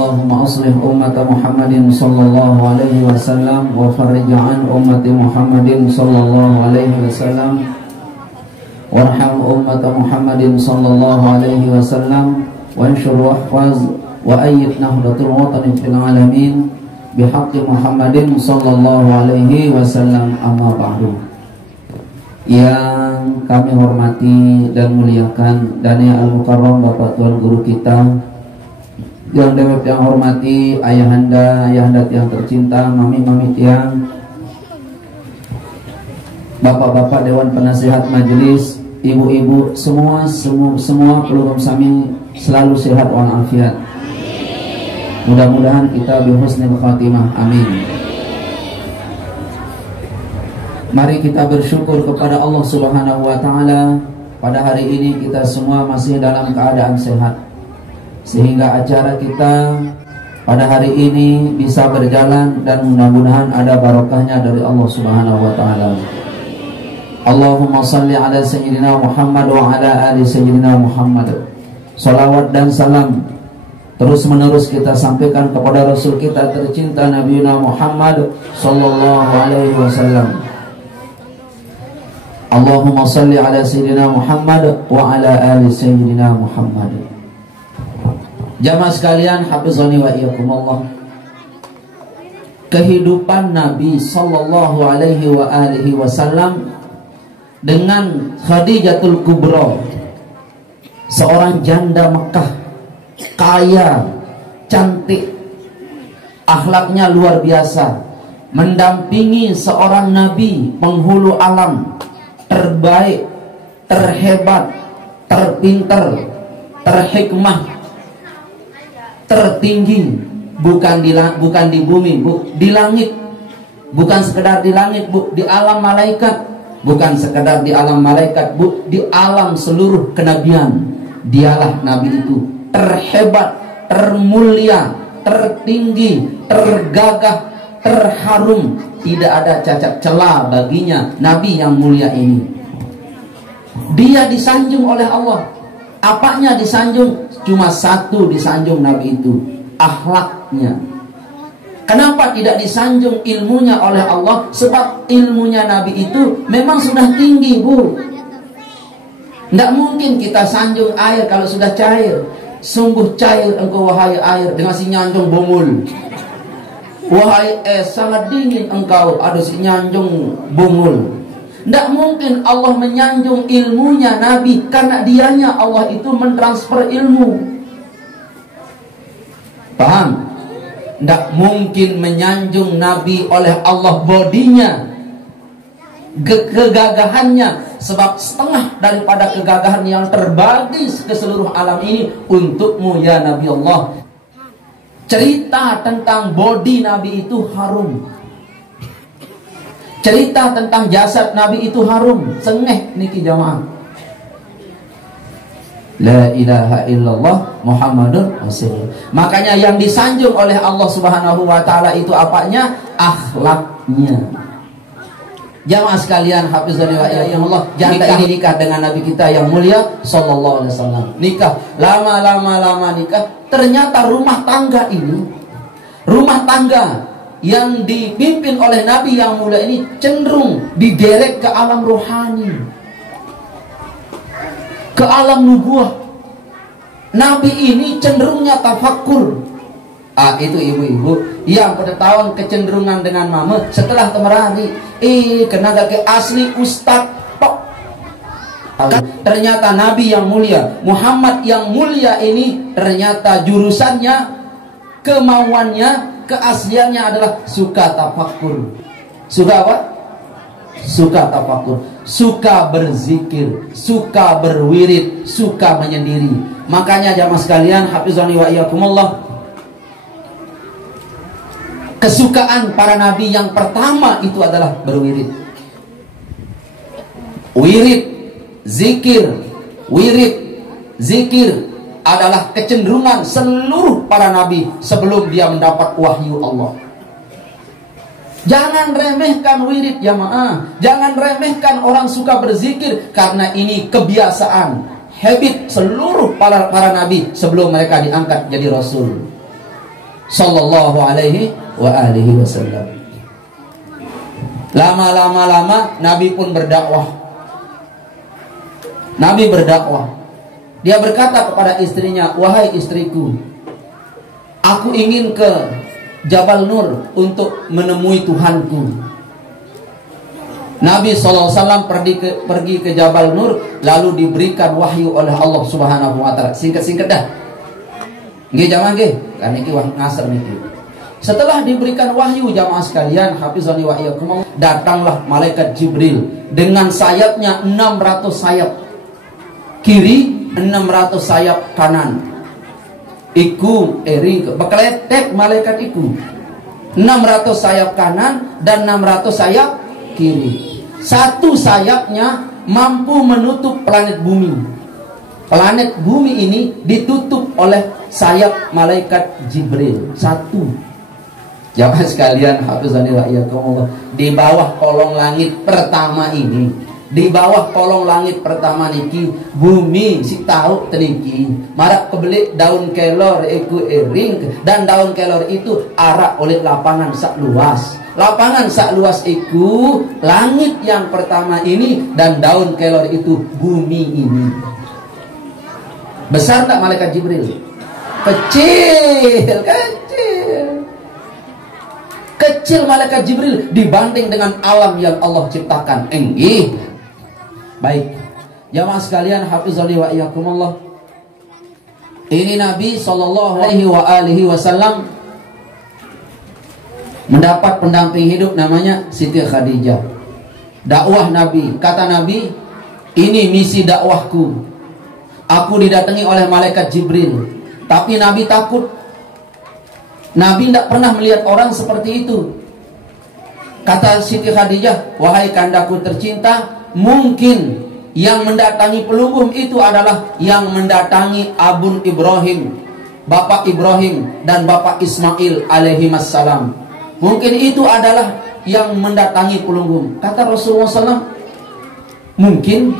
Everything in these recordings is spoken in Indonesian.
Allahumma aslih ummat Muhammadin sallallahu alaihi wasallam wa farij an ummati Muhammadin sallallahu alaihi wasallam warham ummat Muhammadin sallallahu alaihi wasallam wa anshur wahfaz wa ayyid nahdlatul watani fil alamin bihaqqi Muhammadin sallallahu alaihi wasallam. Amma ba'du. Yang kami hormati dan muliakan Dania Al-Mukarram, Bapak Tuan Guru kita, yang dewek yang hormati ayahanda yang tercinta, mami-mami tiang, bapak-bapak Dewan Penasihat Majelis, ibu-ibu, semua pelurung sami selalu sehat walafiat. Mudah-mudahan kita bihusnil khatimah, amin. Mari kita bersyukur kepada Allah Subhanahu wa Ta'ala. Pada hari ini kita semua masih dalam keadaan sehat, sehingga acara kita pada hari ini bisa berjalan dan mudah-mudahan ada barokahnya dari Allah Subhanahu wa Ta'ala. Allahumma salli ala sayyidina Muhammad wa ala ali sayyidina Muhammad. Salawat dan salam terus menerus kita sampaikan kepada Rasul kita tercinta Nabi Muhammad sallallahu alaihi wasallam. Allahumma salli ala sayyidina Muhammad wa ala ali sayyidina Muhammad. Jamaah sekalian, hafizani wa iyyakumullah. Kehidupan Nabi sallallahu alaihi wa alihi wasallam dengan Khadijatul Kubra, seorang janda Mekah, kaya, cantik, akhlaknya luar biasa, mendampingi seorang nabi penghulu alam, terbaik, terhebat, terpinter, terhikmah, tertinggi, bukan di bumi, di langit, bukan sekedar di langit, di alam malaikat, bukan sekedar di alam malaikat, di alam seluruh kenabian. Dialah nabi itu terhebat, termulia, tertinggi, tergagah, terharum. Tidak ada cacat celah baginya nabi yang mulia ini. Dia disanjung oleh Allah. Apanya disanjung? Cuma satu disanjung nabi itu, akhlaknya. Kenapa tidak disanjung ilmunya oleh Allah? Sebab ilmunya nabi itu memang sudah tinggi, Bu. Tidak mungkin kita sanjung air kalau sudah cair. Sungguh cair engkau wahai air, dengan si nyanjung bungul. Wahai sangat dingin engkau, ada si nyanjung bungul. Tidak mungkin Allah menyanjung ilmunya nabi, karena dianya Allah itu mentransfer ilmu. Paham? Tidak mungkin menyanjung nabi oleh Allah bodinya, kegagahannya. Sebab setengah daripada kegagahan yang terbagi ke seluruh alam ini untukmu ya Nabi Allah. Cerita tentang body nabi itu harum. Cerita tentang jasad nabi itu harum. Sengeh niki jamaah. La ilaha illallah Muhammadur Rasulullah. Makanya yang disanjung oleh Allah Subhanahu wa Ta'ala itu apanya? Akhlaknya. Jamaah sekalian, hafizani wa iyyakumullah, janda ini nikah dengan nabi kita yang mulia sallallahu alaihi wasallam. Nikah, lama nikah, ternyata rumah tangga ini, rumah tangga yang dipimpin oleh nabi yang mulia ini cenderung diderek ke alam rohani, ke alam nubuah. Nabi ini cenderungnya tafakkur. Itu ibu-ibu yang pada tahun kecenderungan dengan mama setelah temerari, kena ke asli ustad tok. Ternyata Nabi yang mulia Muhammad yang mulia ini ternyata jurusannya, kemauannya, keasliannya adalah suka tafakur. Suka apa? Suka tafakur, suka berzikir, suka berwirid, suka menyendiri. Makanya jamaah sekalian, hafizani wa iyyakumullah, kesukaan para nabi yang pertama itu adalah berwirid. Wirid, zikir, wirid, zikir adalah kecenderungan seluruh para nabi sebelum dia mendapat wahyu Allah. Jangan remehkan wirid jamaah, jangan remehkan orang suka berzikir, karena ini kebiasaan, habit seluruh para nabi sebelum mereka diangkat jadi rasul. sallallahu alaihi wa alihi wasallam. Lama Nabi pun berdakwah. Nabi berdakwah. Dia berkata kepada istrinya, "Wahai istriku, aku ingin ke Jabal Nur untuk menemui Tuhanku." Nabi SAW pergi ke Jabal Nur, lalu diberikan wahyu oleh Allah Subhanahu wa taala. Singkat-singkat dah. Nggih jamaah nggih, kan iki wahyu ngasar niki. Setelah diberikan wahyu jamaah sekalian, hafizani wa iyyakum, datanglah malaikat Jibril dengan sayapnya 600 sayap kiri, 600 sayap kanan. Iku ering bekeletek malaikat iku. 600 sayap kanan dan 600 sayap kiri. Satu sayapnya mampu menutup planet bumi. Planet bumi ini ditutup oleh sayap malaikat Jibril. Satu. Jamaah sekalian, hafizani wa iyyakum, di bawah kolong langit pertama ini, di bawah kolong langit pertama niki, bumi si tahu teniki marak kebelik daun kelor iku ering, dan daun kelor itu arak oleh lapangan sak luas. Lapangan sak luas itu langit yang pertama ini, dan daun kelor itu bumi ini. Besar tak malaikat Jibril? Kecil, kecil malaikat Jibril dibanding dengan alam yang Allah ciptakan. Enggih. Baik, jamaah sekalian, hafizani wa iyyakumullah. Ini Nabi sallallahu alaihi wasallam mendapat pendamping hidup namanya Siti Khadijah. Dakwah Nabi, kata Nabi, ini misi dakwahku. Aku didatangi oleh malaikat Jibril, tapi Nabi takut. Nabi tidak pernah melihat orang seperti itu. Kata Siti Khadijah, wahai kandaku tercinta, mungkin yang mendatangi pelunggung itu adalah yang mendatangi Abun Ibrahim, Bapak Ibrahim dan Bapak Ismail alaihimassalam. Mungkin itu adalah yang mendatangi pelunggung. Kata Rasulullah SAW, mungkin,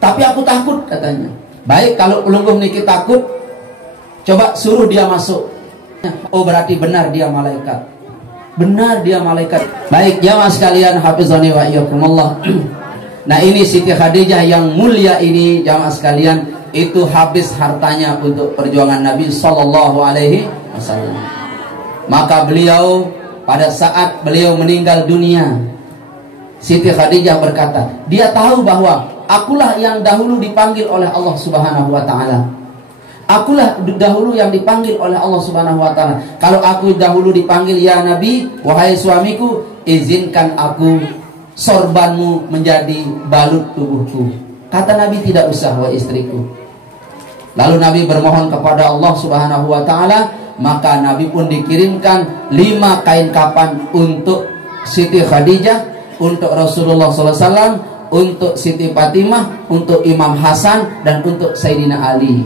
tapi aku takut katanya. Baik, kalau pelunggung niki takut, coba suruh dia masuk. Oh, berarti benar dia malaikat. Benar dia malaikat. Baik, jamaah sekalian, hafizani wa iyyakumullah. Nah, ini Siti Khadijah yang mulia ini, jamaah sekalian, itu habis hartanya untuk perjuangan Nabi sallallahu alaihi wasallam. Maka beliau, pada saat beliau meninggal dunia, Siti Khadijah berkata, dia tahu bahwa akulah yang dahulu dipanggil oleh Allah Subhanahu wa taala. Akulah dahulu yang dipanggil oleh Allah Subhanahu wa taala. Kalau aku dahulu dipanggil ya Nabi, wahai suamiku, izinkan aku sorbanmu menjadi balut tubuhku. Kata Nabi, tidak usah wahai istriku. Lalu Nabi bermohon kepada Allah Subhanahu wa taala, maka Nabi pun dikirimkan 5 kain kapan untuk Siti Khadijah, untuk Rasulullah SAW, untuk Siti Fatimah, untuk Imam Hasan, dan untuk Sayyidina Ali.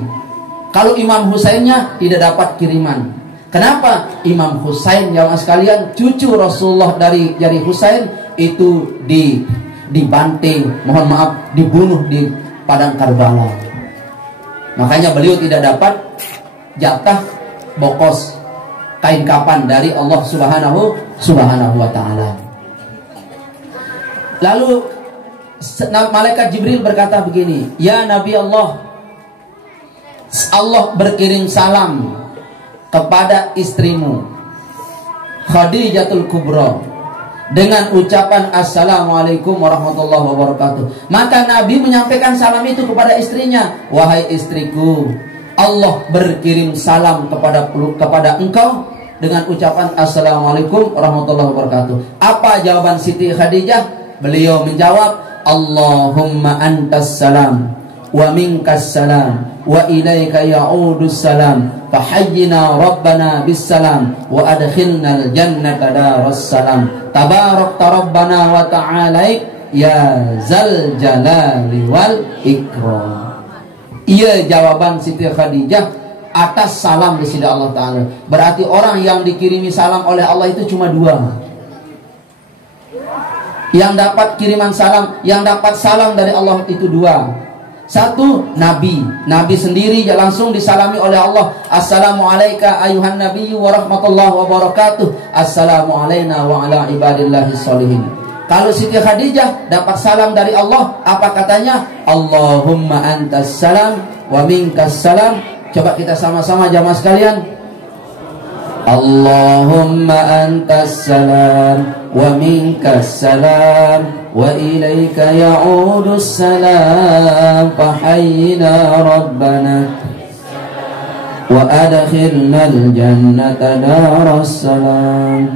Kalau Imam Husainnya tidak dapat kiriman. Kenapa? Imam Husain, jamaah sekalian, cucu Rasulullah dari Husain itu dibanting, mohon maaf, dibunuh di padang Karbala. Makanya beliau tidak dapat jatah bokos kain kapan dari Allah Subhanahu wa taala. Lalu malaikat Jibril berkata begini, ya Nabi Allah, Allah berkirim salam kepada istrimu Khadijatul Kubra dengan ucapan Assalamualaikum warahmatullahi wabarakatuh. Maka Nabi menyampaikan salam itu kepada istrinya, wahai istriku, Allah berkirim salam kepada engkau dengan ucapan Assalamualaikum warahmatullahi wabarakatuh. Apa jawaban Siti Khadijah? Beliau menjawab, Allahumma antas salam wa minkas salam wa ilaika ya'udus salam fahayyina rabbana bis salam wa adkhilnal jannata daras salam tabarakta rabbana wa ta'alaik ya zal jalali wal ikram. Iya jawaban Siti Khadijah atas salam di sisi Allah Ta'ala. Berarti orang yang dikirimi salam oleh Allah itu cuma 2. Yang dapat kiriman salam, yang dapat salam dari Allah itu 2. Satu, Nabi. Nabi sendiri langsung disalami oleh Allah. Assalamualaikum ayuhan nabiyyu wa rahmatullahi wa barakatuh. Assalamu alaina wa ala ibadillahi sholihin. Kalau Siti Khadijah dapat salam dari Allah, apa katanya? Allahumma antas salam wa minkas salam. Coba kita sama-sama jamaah sekalian. Allahumma antas salam wa minkas salam wa ilaika ya'udus salam fahayyina rabbana wa adkhilnal jannata daras salam.